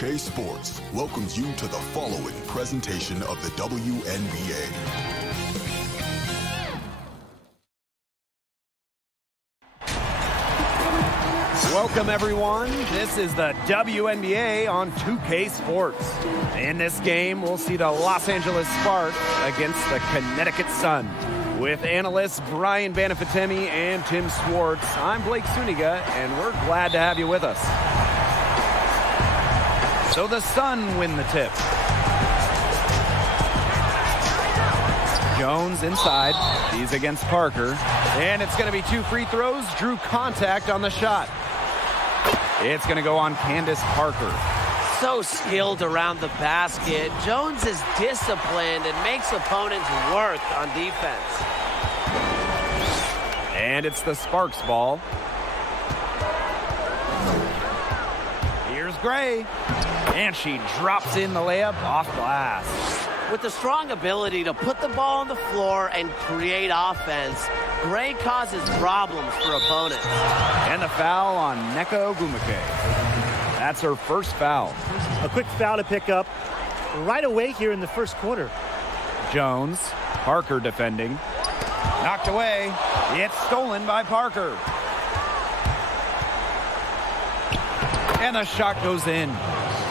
2K Sports welcomes you to the following presentation of the WNBA. Welcome, everyone. This is the WNBA on 2K Sports. In this game, we'll see the Los Angeles Sparks against the Connecticut Sun. With analysts Brian Banafitemi and Tim Swartz, I'm Blake Suniga, and we're glad to have you with us. So the Sun win the tip. Jones inside. He's against Parker. And it's going to be 2 free throws. Drew contact on the shot. It's going to go on Candace Parker. So skilled around the basket. Jones is disciplined and makes opponents work on defense. And it's the Sparks ball. Here's Gray. And she drops in the layup off glass. With the strong ability to put the ball on the floor and create offense, Gray causes problems for opponents. And the foul on Nneka Ogwumike. That's her first foul. A quick foul to pick up right away here in the first quarter. Jones, Parker defending. Knocked away. It's stolen by Parker. And the shot goes in.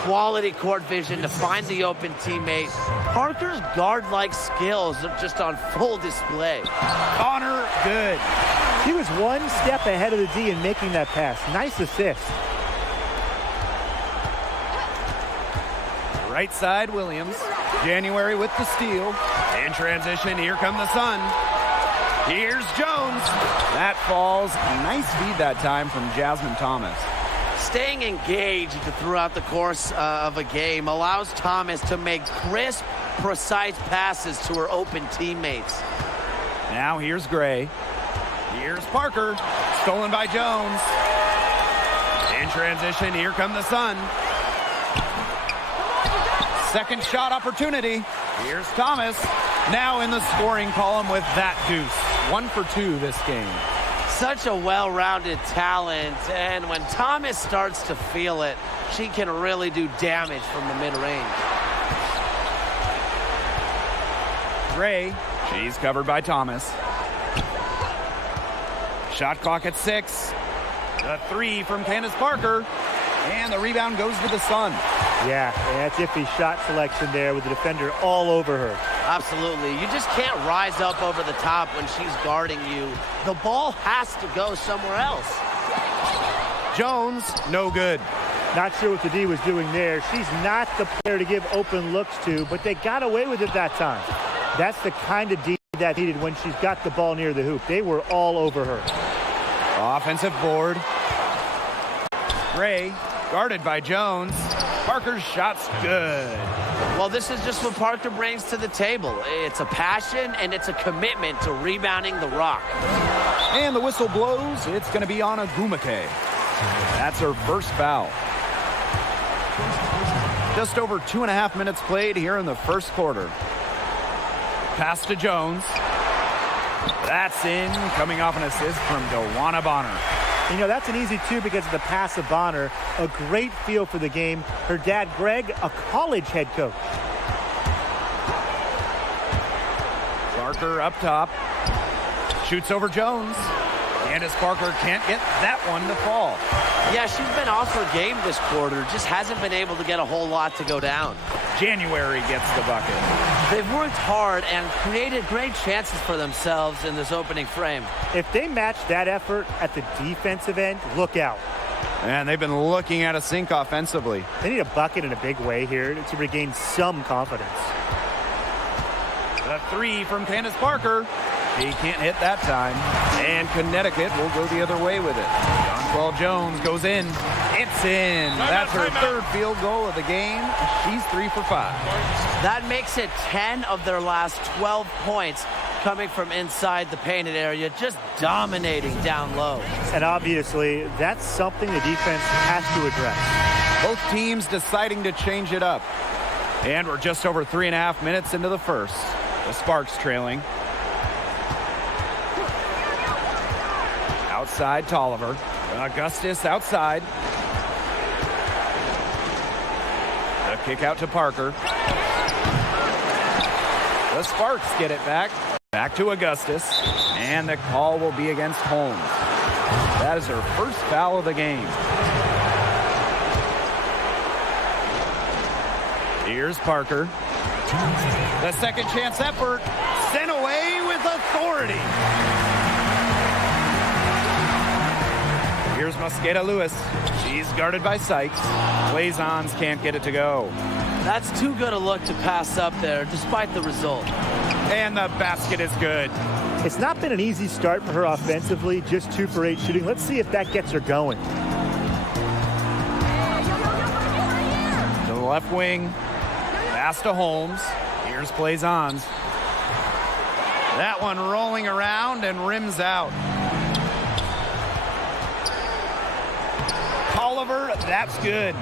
Quality court vision to find the open teammate. Parker's guard-like skills are just on full display. Connor, good. He was one step ahead of the D in making that pass. Nice assist. Right side, Williams. January with the steal. In transition, here come the Sun. Here's Jones. That falls. Nice feed that time from Jasmine Thomas. Staying engaged throughout the course of a game allows Thomas to make crisp, precise passes to her open teammates. Now here's Gray. Here's Parker. Stolen by Jones. In transition, here come the Sun. Second shot opportunity. Here's Thomas. Now in the scoring column with that deuce. 1 for 2 this game. Such a well-rounded talent, and when Thomas starts to feel it, she can really do damage from the mid-range. Gray, she's covered by Thomas. Shot clock at 6. The 3 from Candace Parker, and the rebound goes to the Sun. Yeah, that's iffy shot selection there with the defender all over her. Absolutely. You just can't rise up over the top when she's guarding you. The ball has to go somewhere else. Jones, no good. Not sure what the D was doing there. She's not the player to give open looks to, but they got away with it that time. That's the kind of D that needed when she's got the ball near the hoop. They were all over her. Offensive board. Gray, guarded by Jones. Parker's shot's good. Well, this is just what Parker brings to the table. It's a passion and it's a commitment to rebounding the rock. And the whistle blows. It's going to be on Ogwumike. That's her first foul. Just over 2.5 minutes played here in the first quarter. Pass to Jones. That's in, coming off an assist from Dewana Bonner. You know, that's an easy 2 because of the pass of Bonner. A great feel for the game. Her dad, Greg, a college head coach. Parker up top. Shoots over Jones. Candace Parker can't get that one to fall. Yeah, she's been off her game this quarter. Just hasn't been able to get a whole lot to go down. January gets the bucket. They've worked hard and created great chances for themselves in this opening frame. If they match that effort at the defensive end, look out. And they've been looking at a sink offensively. They need a bucket in a big way here to regain some confidence. The 3 from Candace Parker. He can't hit that time. And Connecticut will go the other way with it. Jonquel Jones goes in. It's in. That's her third field goal of the game. She's 3 for 5. That makes it 10 of their last 12 points coming from inside the painted area, just dominating down low. And obviously, that's something the defense has to address. Both teams deciding to change it up. And we're just over 3.5 minutes into the first. The Sparks trailing. Outside, Tolliver. Augustus outside. kick out to Parker. The Sparks get it back. Back to Augustus. And the call will be against Holmes. That is her first foul of the game. Here's Parker. The second chance effort. Sent away with authority. Here's Mosqueda Lewis. She's guarded by Sykes. Blazons can't get it to go. That's too good a look to pass up there, despite the result. And the basket is good. It's not been an easy start for her offensively, just 2 for 8 shooting. Let's see if that gets her going. To the left wing. Pass to Holmes. Here's Blazons. That one rolling around and rims out. Tolliver, that's good.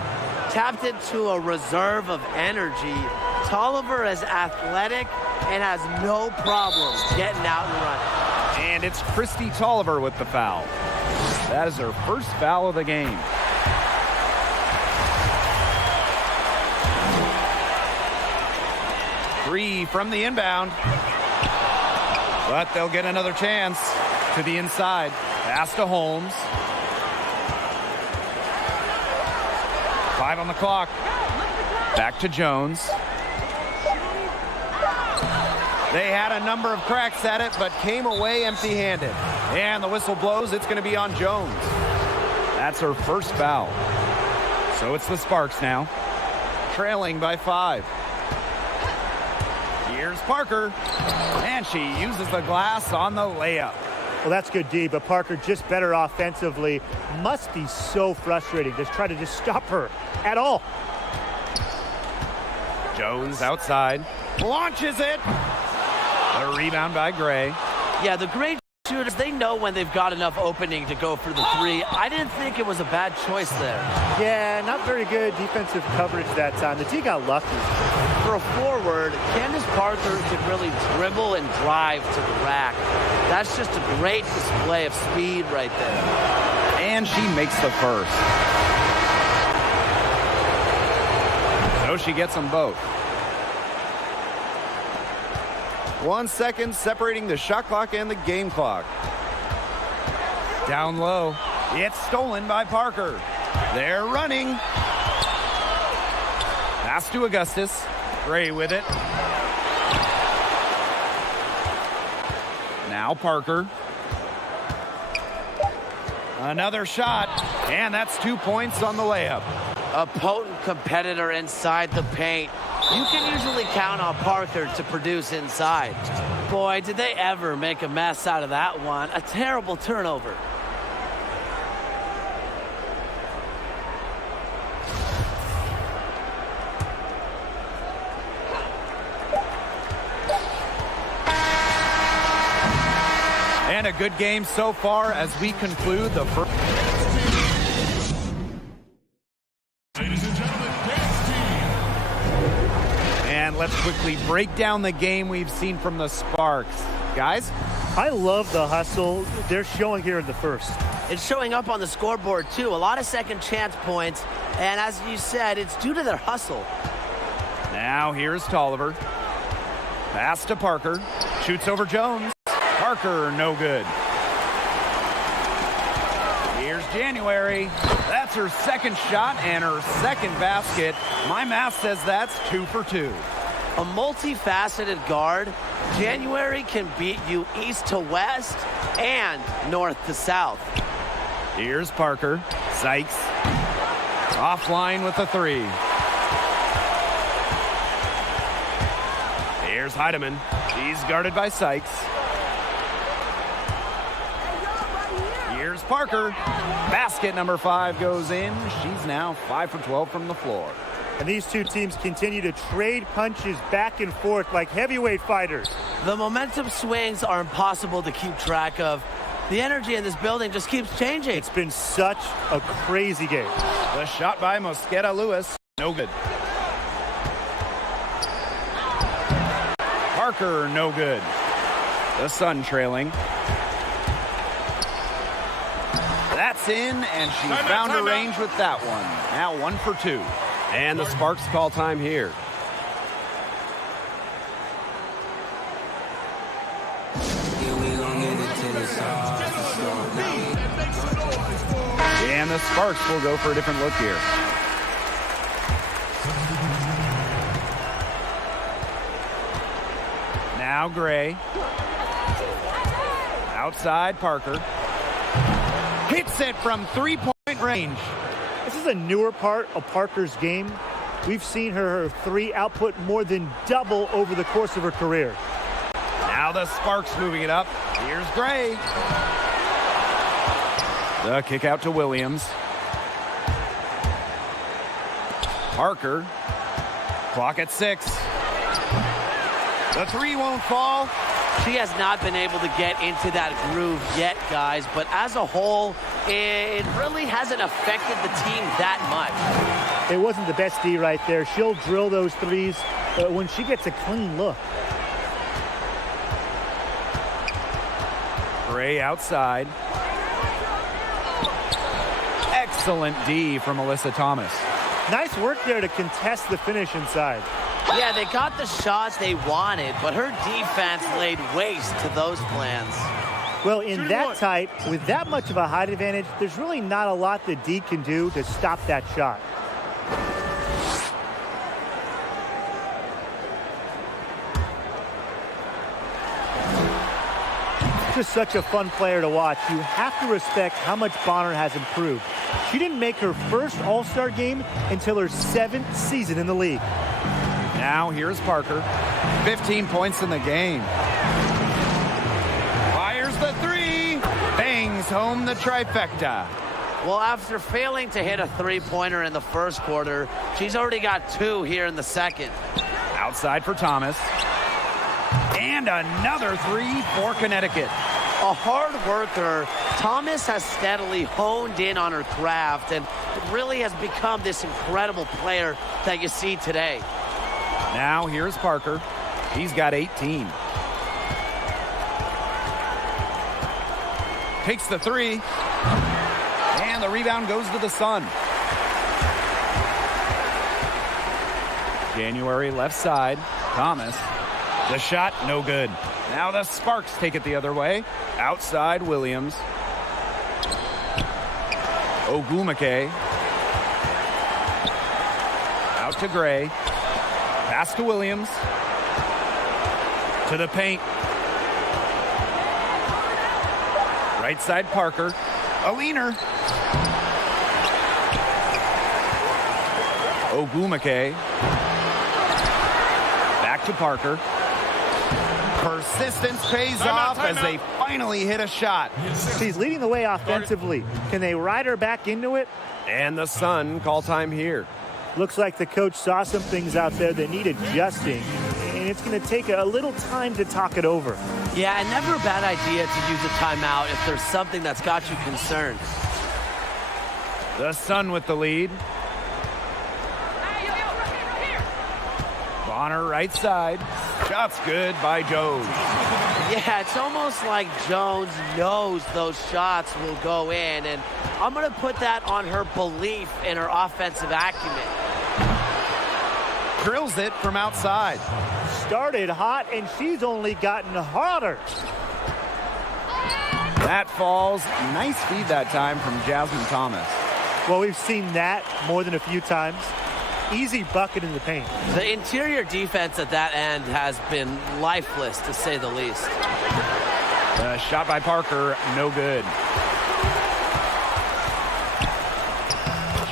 Tapped into a reserve of energy. Tolliver is athletic and has no problem getting out and running. And it's Christy Tolliver with the foul. That is her first foul of the game. Three from the inbound. But they'll get another chance to the inside. Pass to Holmes. 5 on the clock. Back to Jones. They had a number of cracks at it, but came away empty-handed. And the whistle blows. It's going to be on Jones. That's her first foul. So it's the Sparks now, trailing by 5. Here's Parker, and she uses the glass on the layup. Well, that's good, D, but Parker just better offensively. Must be so frustrating to try to just stop her at all. Jones outside, launches it. A rebound by Gray. Yeah, the great shooters, they know when they've got enough opening to go for the 3. I didn't think it was a bad choice there. Yeah, not very good defensive coverage that time. The D got lucky. For a forward, Candace Parker can really dribble and drive to the rack. That's just a great display of speed right there. And she makes the first. So she gets them both. 1 second separating the shot clock and the game clock. Down low. It's stolen by Parker. They're running. Pass to Augustus. Gray with it. Now Parker. Another shot. And that's 2 points on the layup. A potent competitor inside the paint. You can usually count on Parker to produce inside. Boy, did they ever make a mess out of that one. A terrible turnover. And a good game so far as we conclude the first. And let's quickly break down the game we've seen from the Sparks. Guys? I love the hustle they're showing here in the first. It's showing up on the scoreboard, too. A lot of second chance points. And as you said, it's due to their hustle. Now here's Tolliver. Pass to Parker. Shoots over Jones. Parker, no good. Here's January. That's her second shot and her second basket. My math says that's 2 for 2. A multifaceted guard, January can beat you east to west and north to south. Here's Parker. Sykes. Offline with the 3. Here's Heidemann. She's guarded by Sykes. Here's Parker. Basket number 5 goes in. She's now 5 for 12 from the floor. And these two teams continue to trade punches back and forth like heavyweight fighters. The momentum swings are impossible to keep track of. The energy in this building just keeps changing. It's been such a crazy game. The shot by Mosqueda Lewis. No good. Parker, no good. The Sun trailing. That's in, and she found her range with that one. Now 1 for 2. And the Sparks call time here. And the Sparks will go for a different look here. Now Gray. Outside Parker. Hits it from three-point range. This is a newer part of Parker's game. We've seen her three output more than double over the course of her career. Now the Sparks moving it up. Here's Gray. The kick out to Williams. Parker. Clock at 6. The three won't fall. She has not been able to get into that groove yet, guys, but as a whole, it really hasn't affected the team that much. It wasn't the best D right there. She'll drill those threes when she gets a clean look. Gray outside. Excellent D from Alyssa Thomas. Nice work there to contest the finish inside. Yeah, they got the shots they wanted, but her defense laid waste to those plans. Well, in that type, with that much of a height advantage, there's really not a lot the D can do to stop that shot. Just such a fun player to watch. You have to respect how much Bonner has improved. She didn't make her first All-Star game until her 7th season in the league. Now here's Parker. 15 points in the game. Fires the three. Bangs home the trifecta. Well, after failing to hit a three-pointer in the first quarter, she's already got 2 here in the second. Outside for Thomas. And another 3 for Connecticut. A hard worker, Thomas has steadily honed in on her craft and really has become this incredible player that you see today. Now here's Parker. He's got 18. Takes the 3. And the rebound goes to the Sun. January left side. Thomas. The shot, no good. Now the Sparks take it the other way. Outside Williams. Ogumake. Out to Gray. Pass to Williams. To the paint. Right side Parker. A leaner. Ogumake. Back to Parker. Persistence pays off as they finally hit a shot. She's leading the way offensively. Can they ride her back into it? And the Sun call time here. Looks like the coach saw some things out there that need adjusting, and it's going to take a little time to talk it over. Yeah, and never a bad idea to use a timeout if there's something that's got you concerned. The Sun with the lead. Bonner right side. Shot's good by Jones. Yeah, it's almost like Jones knows those shots will go in, and I'm going to put that on her belief in her offensive acumen. Drills it from outside. Started hot, and she's only gotten hotter. That falls. Nice feed that time from Jasmine Thomas. Well, we've seen that more than a few times. Easy bucket in the paint. The interior defense at that end has been lifeless, to say the least. Shot by Parker, no good.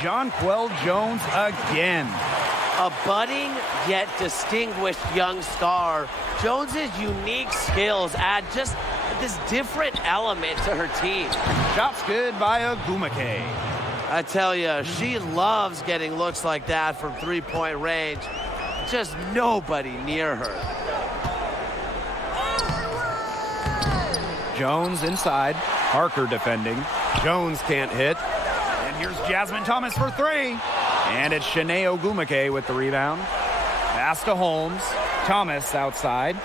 Jonquel Jones again. A budding yet distinguished young star. Jones's unique skills add just this different element to her team. Shot's good by Ogumake. I tell you, she loves getting looks like that from three-point range. Just nobody near her. Jones inside. Parker defending. Jones can't hit. And here's Jasmine Thomas for 3. And it's Shanae Ogumake with the rebound. Pass to Holmes. Thomas outside.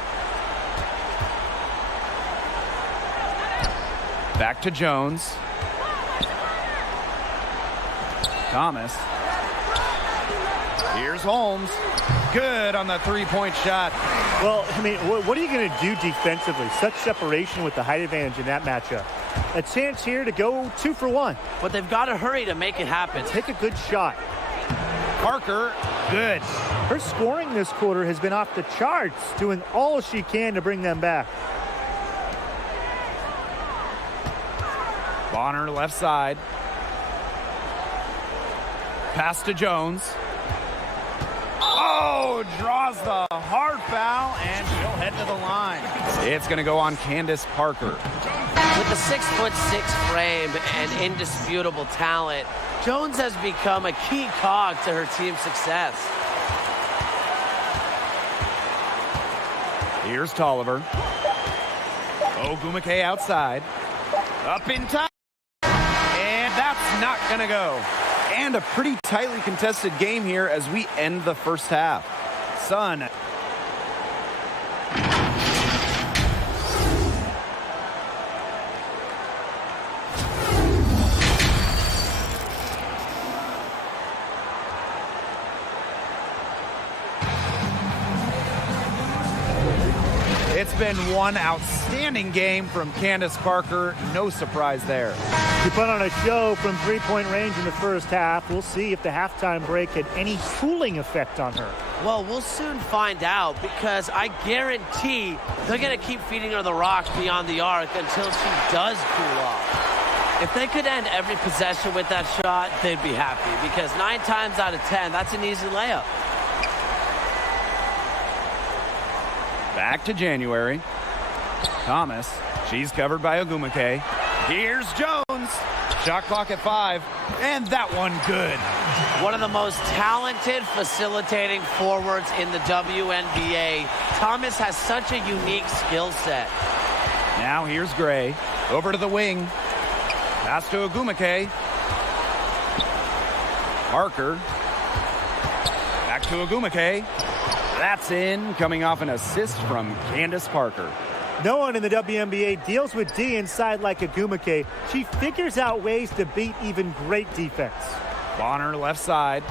Back to Jones. Here's Holmes. Good on the three-point shot. Well, I mean, what are you going to do defensively? Such separation with the height advantage in that matchup. A chance here to go 2 for 1. But they've got to hurry to make it happen. Take a good shot. Parker, good. Her scoring this quarter has been off the charts, doing all she can to bring them back. Bonner left side. Pass to Jones. Oh, draws the hard foul, and she'll head to the line. It's going to go on Candace Parker. With a 6'6" frame and indisputable talent, Jones has become a key cog to her team's success. Here's Tolliver. Ogumake outside. Up in time. And that's not going to go. And a pretty tightly contested game here as we end the first half. Sun. It's been one outstanding game from Candace Parker. No surprise there. She put on a show from three-point range in the first half. We'll see if the halftime break had any cooling effect on her. Well, we'll soon find out, because I guarantee they're going to keep feeding her the rock beyond the arc until she does cool off. If they could end every possession with that shot, they'd be happy, because 9 times out of 10, that's an easy layup. Back to January. Thomas. She's covered by Ogumake. Here's Jones. Shot clock at 5. And that one good. One of the most talented facilitating forwards in the WNBA. Thomas has such a unique skill set. Now here's Gray. Over to the wing. Pass to Ogumake. Parker. Back to Ogumake. That's in, coming off an assist from Candace Parker. No one in the WNBA deals with D inside like Ogumake. She figures out ways to beat even great defense. Bonner left side.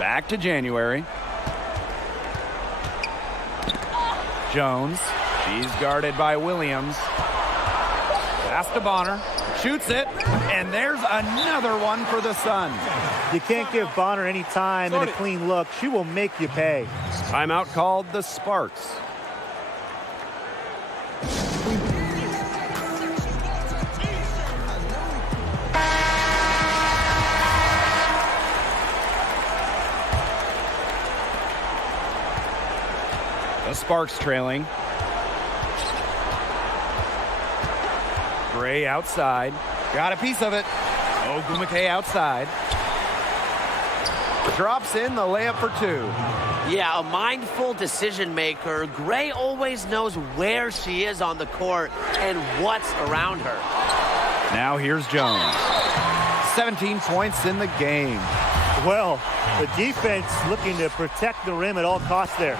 Back to January. Jones. She's guarded by Williams. Pass to Bonner. Shoots it. And there's another one for the Sun. You can't give Bonner any time and a clean look. She will make you pay. Timeout called the Sparks. The Sparks trailing. Gray outside. Got a piece of it. Ogumake outside. Drops in the layup for 2. Yeah, a mindful decision maker. Gray always knows where she is on the court and what's around her. Now here's Jones. 17 points in the game. Well, the defense looking to protect the rim at all costs there.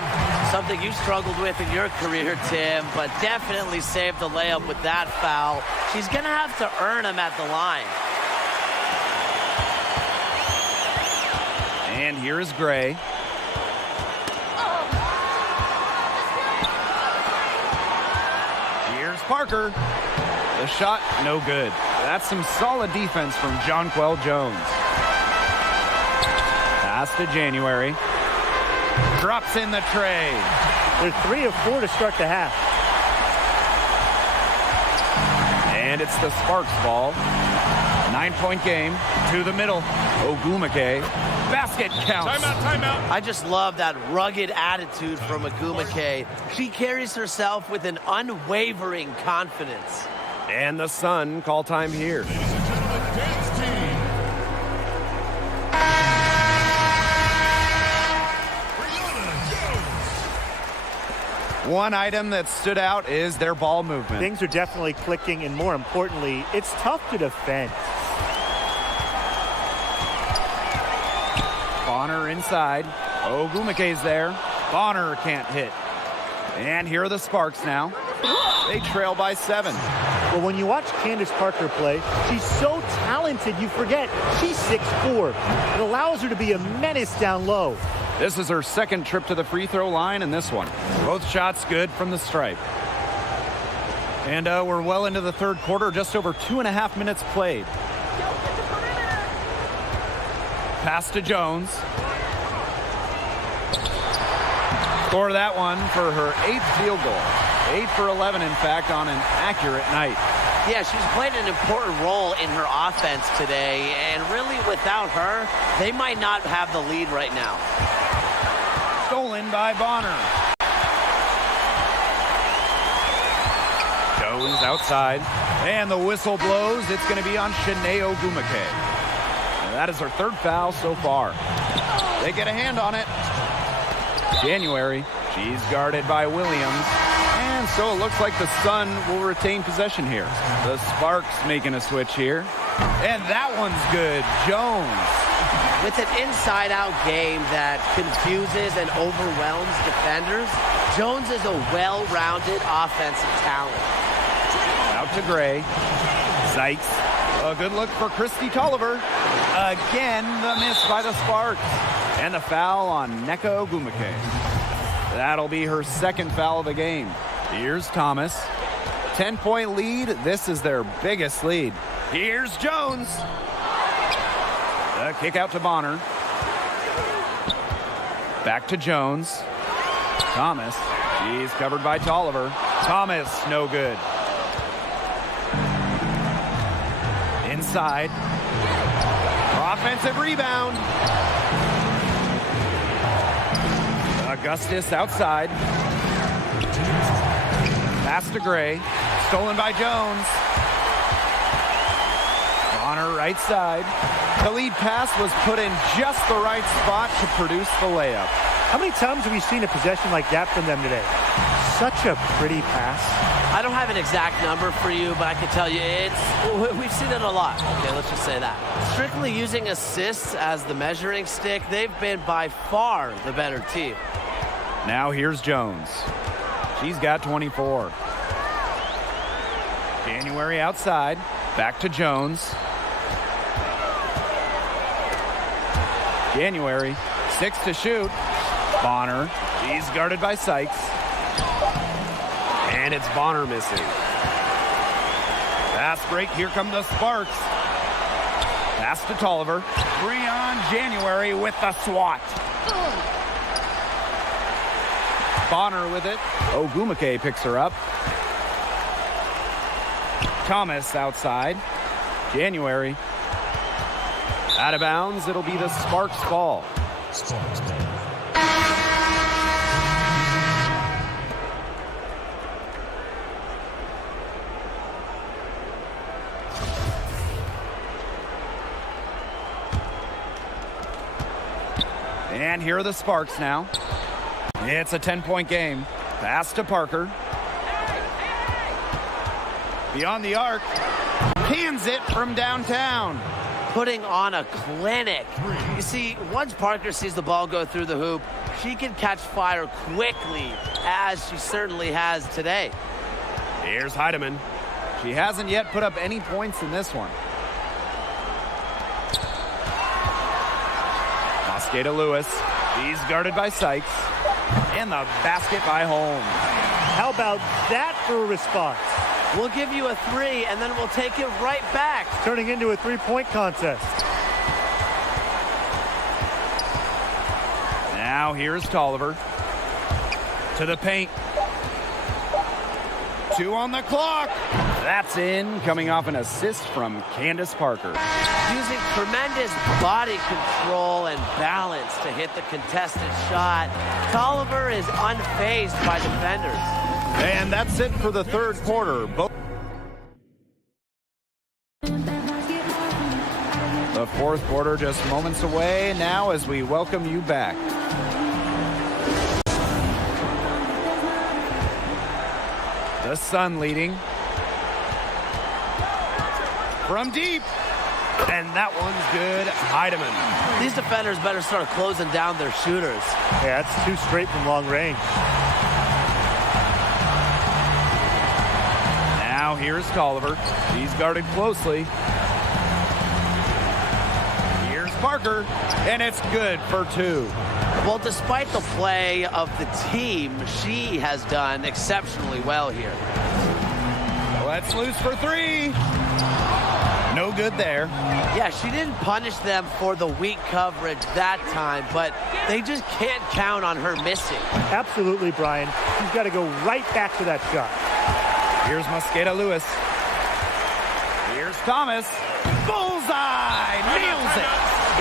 Something you struggled with in your career, Tim, but definitely saved the layup with that foul. She's going to have to earn him at the line. And here is Gray. Here's Parker. The shot, no good. That's some solid defense from Jonquel Jones. Pass to January. Drops in the tray. They're 3 of 4 to start the half. And it's the Sparks ball. 9-point game. To the middle. Ogumake. Basket counts. Timeout. I just love that rugged attitude from Ogumake. She carries herself with an unwavering confidence. And the Sun call time here. One item that stood out is their ball movement. Things are definitely clicking, and more importantly, it's tough to defend. Bonner inside. Ogumake's there. Bonner can't hit. And here are the Sparks now. They trail by 7. Well, when you watch Candace Parker play, she's so talented you forget she's 6'4". It allows her to be a menace down low. This is her second trip to the free throw line in this one. Both shots good from the stripe. And we're well into the third quarter, just over 2.5 minutes played. Pass to Jones. Score that one for her 8th field goal. 8 for 11, in fact, on an accurate night. Yeah, she's played an important role in her offense today, and really without her, they might not have the lead right now. Stolen by Bonner. Jones outside, and the whistle blows. It's going to be on Shanae Ogumake. And that is her 3rd foul so far. They get a hand on it. January, she's guarded by Williams. And so it looks like the Sun will retain possession here. The Sparks making a switch here. And that one's good. Jones. With an inside-out game that confuses and overwhelms defenders, Jones is a well-rounded offensive talent. Out to Gray. Sykes. A good look for Christy Tolliver. Again, the miss by the Sparks. And the foul on Nneka Ogumake. That'll be her 2nd foul of the game. Here's Thomas. 10-point lead. This is their biggest lead. Here's Jones. The kick out to Bonner. Back to Jones. Thomas. She's covered by Tolliver. Thomas, no good. Inside. Offensive rebound. Augustus outside. Pass to Gray. Stolen by Jones. Bonner right side. The lead pass was put in just the right spot to produce the layup. How many times have we seen a possession like that from them today? Such a pretty pass. I don't have an exact number for you, but I can tell you we've seen it a lot. Okay, let's just say that. Strictly using assists as the measuring stick, they've been by far the better team. Now here's Jones. She's got 24. January outside. Back to Jones. January, 6 to shoot. Bonner, he's guarded by Sykes. And it's Bonner missing. Fast break, here come the Sparks. Pass to Tolliver. 3 on January with the swat. Bonner with it. Ogumake picks her up. Thomas outside. January. Out of bounds, it'll be the Sparks ball. And here are the Sparks now. It's a 10-point game. Pass to Parker. Beyond the arc. Cans it from downtown. Putting on a clinic. You see, once Parker sees the ball go through the hoop, she can catch fire quickly, as she certainly has today. Here's Heidemann. She hasn't yet put up any points in this one. Mosqueda Lewis. He's guarded by Sykes. And the basket by Holmes. How about that for a response? We'll give you a 3, and then we'll take it right back. Turning into a 3-point contest. Now here's Tolliver. To the paint. 2 on the clock. That's in, coming off an assist from Candace Parker. Using tremendous body control and balance to hit the contested shot. Tolliver is unfazed by defenders. And that's it for the third quarter. The fourth quarter just moments away now as we welcome you back. The Sun leading. From deep. And that one's good. Heidemann. These defenders better start closing down their shooters. Yeah, that's 2 straight from long range. Now Now here's Tolliver. He's guarded closely. Here's Parker, and it's good for 2. Well, despite the play of the team, she has done exceptionally well here. Let's loose for 3. No good there. Yeah, she didn't punish them for the weak coverage that time, but they just can't count on her missing. Absolutely, Brian. She's got to go right back to that shot. Here's Mosqueda Lewis. Here's Thomas. Bullseye! Nails it!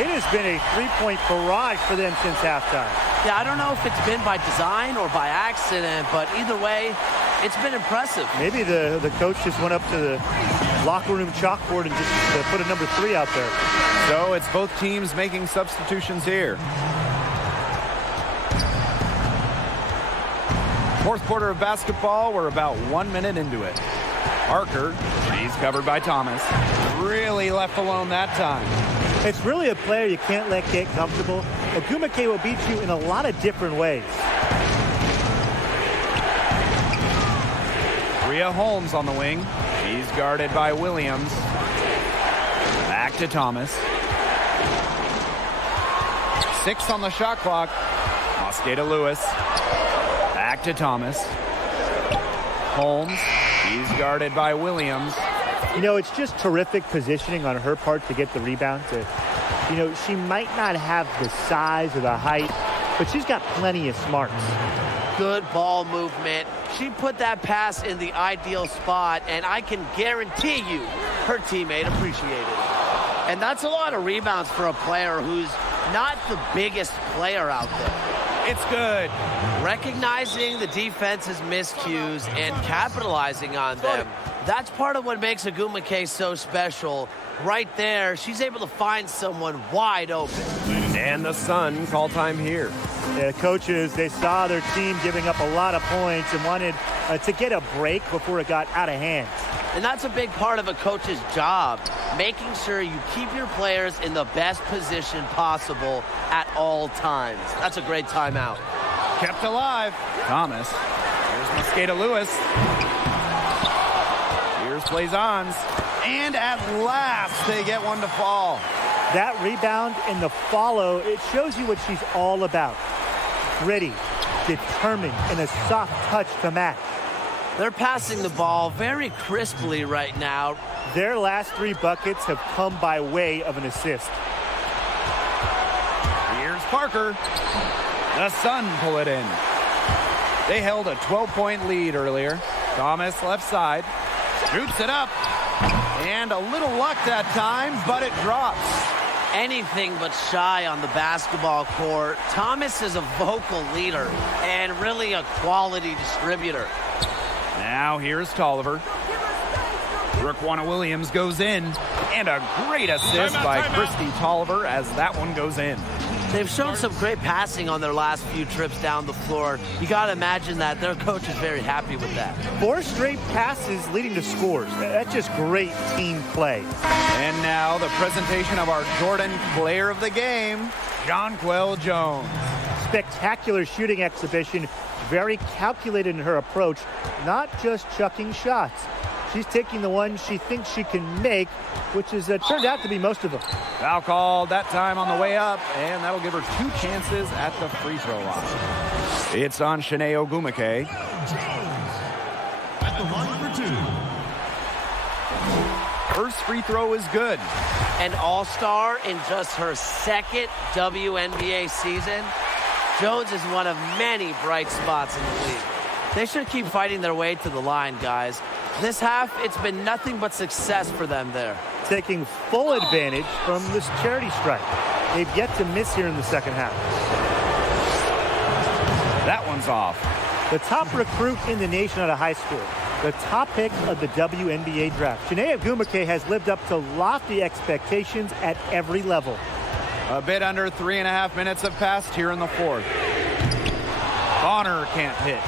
It has been a three-point barrage for them since halftime. Yeah, I don't know if it's been by design or by accident, but either way, it's been impressive. Maybe the coach just went up to the locker room chalkboard and just put a number 3 out there. So it's both teams making substitutions here. Fourth quarter of basketball. We're about 1 minute into it. Parker, she's covered by Thomas. Really left alone that time. It's really a player you can't let get comfortable. Ogumake will beat you in a lot of different ways. Rhea Holmes on the wing. She's guarded by Williams. Back to Thomas. 6 on the shot clock. Mosqueda Lewis. Back to Thomas. Holmes. She's guarded by Williams. You know, it's just terrific positioning on her part to get the rebound. You know, she might not have the size or the height, but she's got plenty of smarts. Good ball movement. She put that pass in the ideal spot, and I can guarantee you her teammate appreciated it. And that's a lot of rebounds for a player who's not the biggest player out there. It's good. Recognizing the defense's miscues and capitalizing on them. That's part of what makes Ogumake so special. Right there, she's able to find someone wide open. And the Sun call time here. The coaches, they saw their team giving up a lot of points and wanted to get a break before it got out of hand. And that's a big part of a coach's job, making sure you keep your players in the best position possible at all times. That's a great timeout. Kept alive. Thomas. Here's Mosqueda Lewis. Here's Blazons. And at last, they get one to fall. That rebound and the follow, it shows you what she's all about. Gritty, determined, and a soft touch to match. They're passing the ball very crisply right now. Their last 3 buckets have come by way of an assist. Here's Parker. The Sun pull it in. They held a 12-point lead earlier. Thomas left side. Shoots it up. And a little luck that time, but it drops. Anything but shy on the basketball court. Thomas is a vocal leader and really a quality distributor. Now here's Tolliver. Raquana Williams goes in. And a great assist by Christy Tolliver as that one goes in. They've shown some great passing on their last few trips down the floor. You got to imagine that their coach is very happy with that. 4 straight passes leading to scores. That's just great team play. And now the presentation of our Jordan Player of the Game, Jonquel Jones. Spectacular shooting exhibition. Very calculated in her approach. Not just chucking shots. She's taking the ones she thinks she can make, which has turned out to be most of them. Foul called that time on the way up, and that'll give her 2 chances at the free throw line. It's on Shanae Ogumake. At the line for 2. First free throw is good. An all-star in just her second WNBA season. Jones is one of many bright spots in the league. They should keep fighting their way to the line, guys. This half, it's been nothing but success for them there. Taking full advantage from this charity strike. They've yet to miss here in the second half. That one's off. The top recruit in the nation out of high school. The top pick of the WNBA draft. Shanae Ogumake has lived up to lofty expectations at every level. A bit under 3.5 minutes have passed here in the fourth. Bonner can't hit.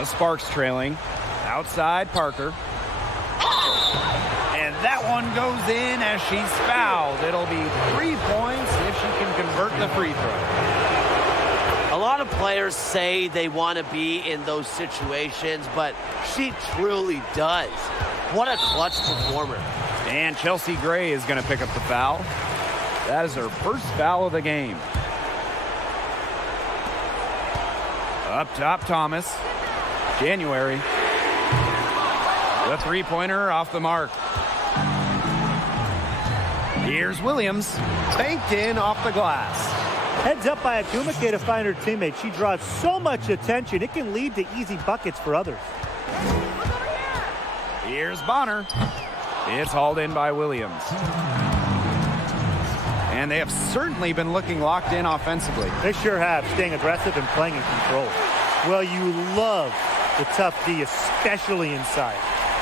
The Sparks trailing. Outside Parker. And that one goes in as she's fouled. It'll be 3 points if she can convert the free throw. A lot of players say they want to be in those situations, but she truly does. What a clutch performer. And Chelsea Gray is going to pick up the foul. That is her first foul of the game. Up top, Thomas. January. The three-pointer off the mark. Here's Williams. Banked in off the glass. Heads up by Agumake to find her teammate. She draws so much attention, it can lead to easy buckets for others. Here's Bonner. It's hauled in by Williams. And they have certainly been looking locked in offensively. They sure have, staying aggressive and playing in control. Well, you love the tough D, especially inside.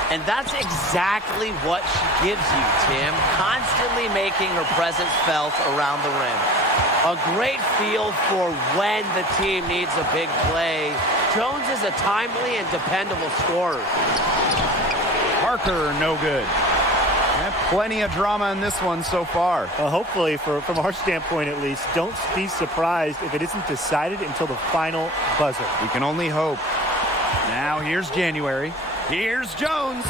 And that's exactly what she gives you, Tim. Constantly making her presence felt around the rim. A great feel for when the team needs a big play. Jones is a timely and dependable scorer. Parker, no good. And plenty of drama in this one so far. Well, hopefully, from our standpoint at least, don't be surprised if it isn't decided until the final buzzer. We can only hope. Now here's January. Here's Jones.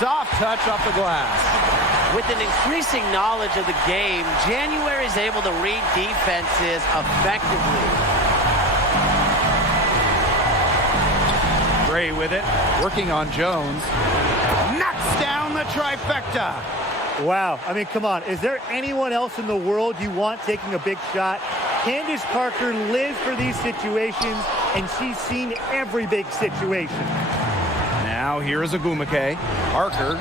Soft touch off the glass. With an increasing knowledge of the game, January is able to read defenses effectively. Gray with it, working on Jones. Knocks down the trifecta. Wow. I mean, come on. Is there anyone else in the world you want taking a big shot? Candace Parker lives for these situations, and she's seen every big situation. Now here is Agumake. Parker.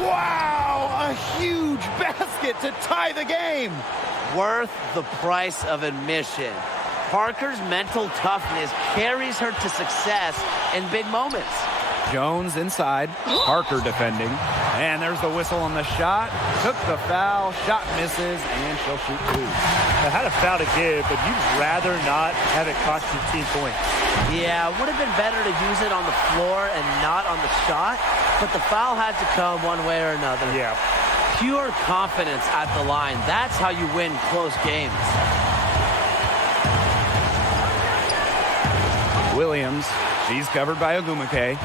Wow! A huge basket to tie the game. Worth the price of admission. Parker's mental toughness carries her to success in big moments. Jones inside. Parker defending. And there's the whistle on the shot. Took the foul. Shot misses, and she'll shoot two. I had a foul to give, but you'd rather not have it cost you team points. Yeah, it would have been better to use it on the floor and not on the shot, but the foul had to come one way or another. Yeah. Pure confidence at the line. That's how you win close games. Williams. She's covered by Agumake.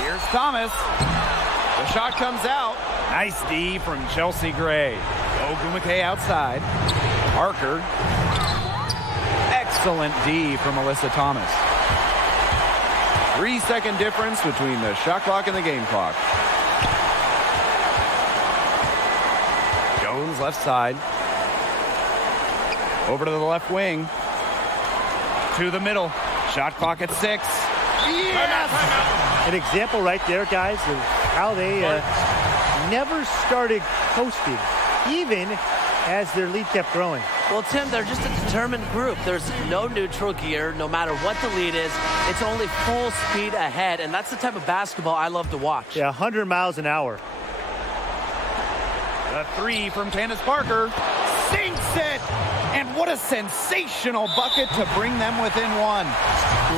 Here's Thomas. The shot comes out. Nice D from Chelsea Gray. Agumake outside. Parker. Excellent D from Alyssa Thomas. 3-second difference between the shot clock and the game clock. Jones left side. Over to the left wing. To the middle. Shot clock at 6. Yes! An example right there, guys, of how they never started coasting, even as their lead kept growing. Well, Tim, they're just a determined group. There's no neutral gear. No matter what the lead is, it's only full speed ahead, and that's the type of basketball I love to watch. Yeah, 100 miles an hour. The three from Candace Parker. Sinks it! And what a sensational bucket to bring them within one.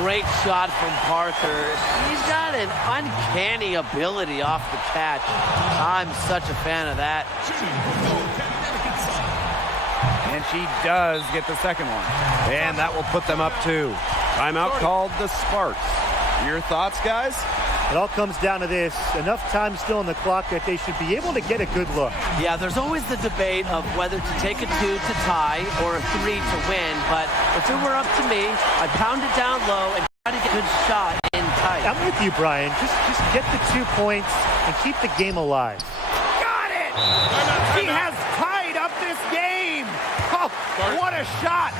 Great shot from Parker. He's got an uncanny ability off the catch. I'm such a fan of that. And she does get the second one. And that will put them up 2. Timeout called the Sparks. Your thoughts, guys? It all comes down to this. Enough time still on the clock that they should be able to get a good look. Yeah, there's always the debate of whether to take a 2 to tie or a 3 to win. But if it were up to me, I'd pound it down low and try to get a good shot in tight. I'm with you, Brian. Just get the 2 points and keep the game alive. Got it! He has tied up this game! Oh, what a shot!